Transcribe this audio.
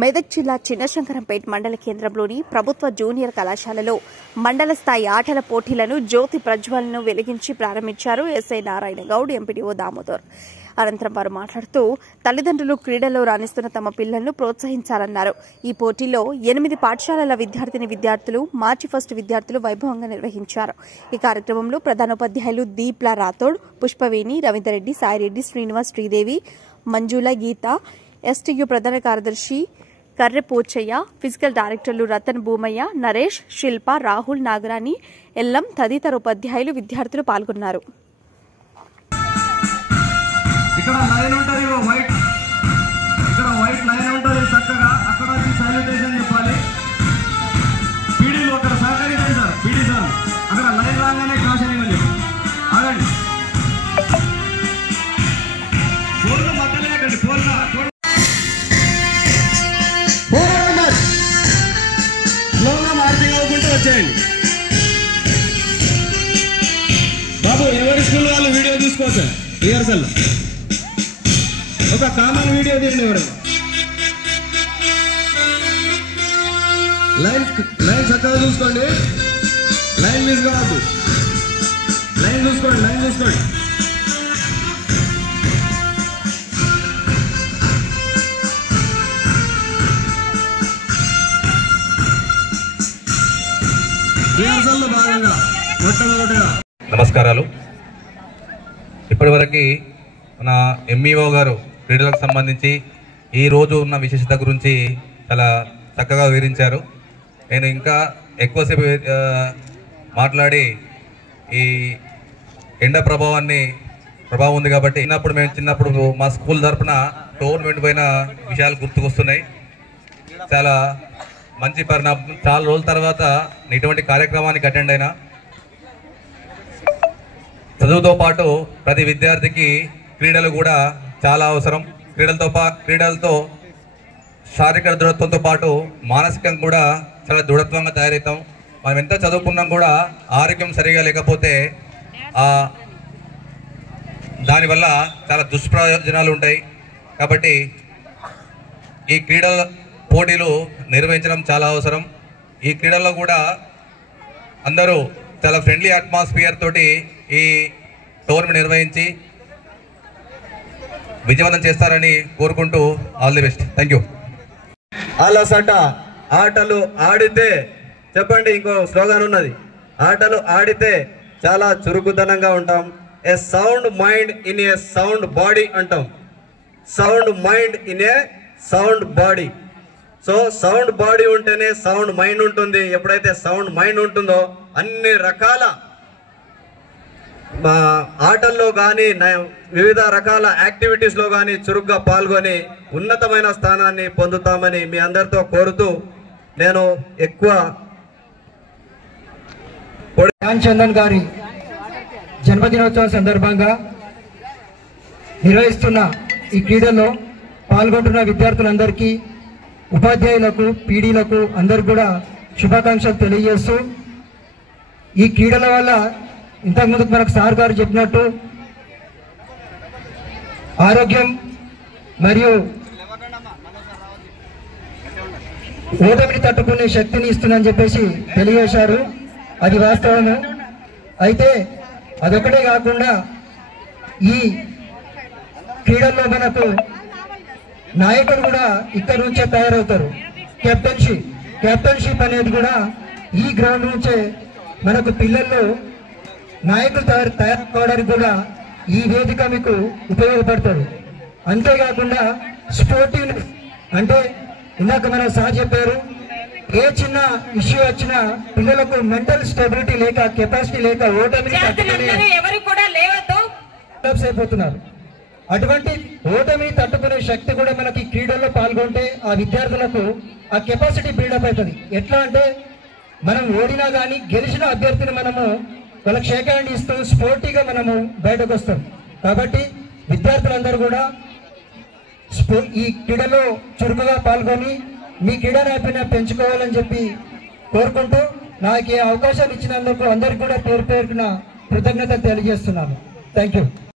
మెదక్ జిల్లా చిన్నశంకరంపేట్ మండల కేంద్రంలోని ప్రభుత్వ జూనియర్ కళాశాలలో మండల స్థాయి ఆటల పోటీలను జ్యోతి ప్రజ్వలను వెలిగించి ప్రారంభించారు ఎస్ఐ నారాయణ గౌడ్, ఎంపీడీఓ దామోదర్. అనంతరం వారు మాట్లాడుతూ క్రీడల్లో రాణిస్తున్న తమ పిల్లలను ప్రోత్సహించాలన్నారు. ఈ పోటీలో 8 పాఠశాలల విద్యార్థులు మార్చి ఫస్ట్ విద్యార్థులు వైభవంగా నిర్వహించారు. ఈ కార్యక్రమంలో ప్రధానోపాధ్యాయులు దీప్లా రాథోడ్, పుష్పవేణి, రవీందర్రెడ్డి, సాయిరెడ్డి, శ్రీనివాస్, శ్రీదేవి, మంజుల, గీత, ఎస్టీయూ ప్రధాన కార్యదర్శి కర్రె పోచయ్య, ఫిజికల్ డైరెక్టర్లు రతన్, భూమయ్య, నరేష్, శిల్ప, రాహుల్, నాగరాణి, ఎల్లం తదితర ఉపాధ్యాయులు, విద్యార్థులు పాల్గొన్నారు. ఇక్కడ లైన్ ఉంటుంది, ఇక్కడ వైట్ లైన్ ఉంటుంది. చక్కగా అక్కడ సాల్యుటేషన్ చెప్పాలి. పీడీలు అక్కడ సహకరించండి సార్. పీడీ సార్ అక్కడ లైన్ రాగానే కాషన్ ఇవ్వండి. ఆగండి, ఫోన్లు మధ్యలేకండి. స్లోగా మార్చింగ్ అవ్వకుంటూ వచ్చేయండి. బాబు, ఎవరి స్కూల్ వాళ్ళు వీడియో తీసుకోవచ్చు. రిహర్సల్ ఒక కామన్ వీడియో తీయండి. ఎవరు లైన్ చక్కగా చూసుకోండి. లైన్ మిస్ కావద్దు. లైన్ చూసుకోండి. రిహర్సల్లో భాగంగా మొట్టమొదటిగా నమస్కారాలు. ఇప్పటివరకు మన ఎంఈఓ గారు క్రీడలకు సంబంధించి ఈ రోజు ఉన్న విశేషత గురించి చాలా చక్కగా వివరించారు. నేను ఇంకా ఎక్కువసేపు మాట్లాడి ఈ ఎండ ప్రభావం ఉంది కాబట్టి చిన్నప్పుడు మా స్కూల్ తరఫున టోర్నమెంట్ పైన విషయాలు గుర్తుకొస్తున్నాయి. చాలా మంచి పరిణామం. చాలా రోజుల తర్వాత ఇటువంటి కార్యక్రమానికి అటెండ్ అయినా. చదువుతో పాటు ప్రతి విద్యార్థికి క్రీడలు కూడా చాలా అవసరం. క్రీడలతో శారీరక దృఢత్వంతో పాటు మానసికంగా కూడా చాలా దృఢత్వంగా తయారవుతాం. మనం ఎంత చదువుకున్నాం కూడా ఆరోగ్యం సరిగా లేకపోతే దానివల్ల చాలా దుష్ప్రయోజనాలు ఉంటాయి. కాబట్టి ఈ క్రీడల పోటీలు నిర్వహించడం చాలా అవసరం. ఈ క్రీడల్లో కూడా అందరూ చాలా ఫ్రెండ్లీ అట్మాస్ఫియర్ తోటి ఈ టోర్నమెంట్ నిర్వహించి విజయవంతం చేస్తారని కోరుకుంటూ all the best. Thank you. అలసట ఆటలు ఆడితే, చెప్పండి, ఇంకో స్లోగన్ ఉన్నది, ఆటలు ఆడితే చాలా చురుకుదనంగా ఉంటాం. A sound mind in a sound body అంటాం. Sound mind in a sound body. So sound body ఉంటేనే సౌండ్ మైండ్ ఉంటుంది. ఎప్పుడైతే సౌండ్ మైండ్ ఉంటుందో అన్ని రకాల ఆటల్లో కానీ వివిధ రకాల యాక్టివిటీస్లో కానీ చురుగ్గా పాల్గొని ఉన్నతమైన స్థానాన్ని పొందుతామని మీ అందరితో కోరుతూ నేను ఎక్కువ ధ్యాన్ చందన్ గారి జన్మదినోత్సవం సందర్భంగా నిర్వహిస్తున్న ఈ క్రీడల్లో పాల్గొంటున్న విద్యార్థులందరికీ, ఉపాధ్యాయులకు, పీడీలకు అందరికి కూడా శుభాకాంక్షలు తెలియజేస్తూ, ఈ క్రీడల వల్ల ఇంతకుముందు మనకు సార్ గారు చెప్పినట్టు ఆరోగ్యం మరియు ఓటమిని తట్టుకునే శక్తిని ఇస్తుందని చెప్పేసి తెలియజేశారు. అది వాస్తవము. అయితే అదొకటే కాకుండా ఈ క్రీడల్లో మనకు నాయకులు కూడా ఇక్కడి నుంచే తయారవుతారు. కెప్టెన్షిప్ అనేది కూడా ఈ గ్రౌండ్ నుంచే మనకు పిల్లల్లో నాయకులు తయారవడానికి కూడా ఈ వేదిక మీకు ఉపయోగపడుతుంది. అంతేకాకుండా స్పోర్టివ్ అంటే ఇందాక మన సార్ చెప్పారు, ఏ చిన్న ఇష్యూ వచ్చినా పిల్లలకు మెంటల్ స్టెబిలిటీ లేక, కెపాసిటీ లేక ఓటమిని అయిపోతున్నారు. అటువంటి ఓటమిని తట్టుకునే శక్తి కూడా మనకి క్రీడల్లో పాల్గొంటే ఆ విద్యార్థులకు ఆ కెపాసిటీ బిల్డప్ అవుతుంది. ఎట్లా అంటే మనం ఓడినా కానీ గెలిచిన అభ్యర్థిని మనము వాళ్ళకి షేక్ హ్యాండ్ ఇస్తూ స్పోర్టీగా మనము బయటకు వస్తాం. కాబట్టి విద్యార్థులందరూ కూడా ఈ క్రీడలో చురుకుగా పాల్గొని మీ క్రీడా నైపుణ్యం పెంచుకోవాలని చెప్పి కోరుకుంటూ, నాకు ఈ అవకాశాలు ఇచ్చినందుకు అందరికీ కూడా పేరు పేరున కృతజ్ఞత తెలియజేస్తున్నాను. Thank you.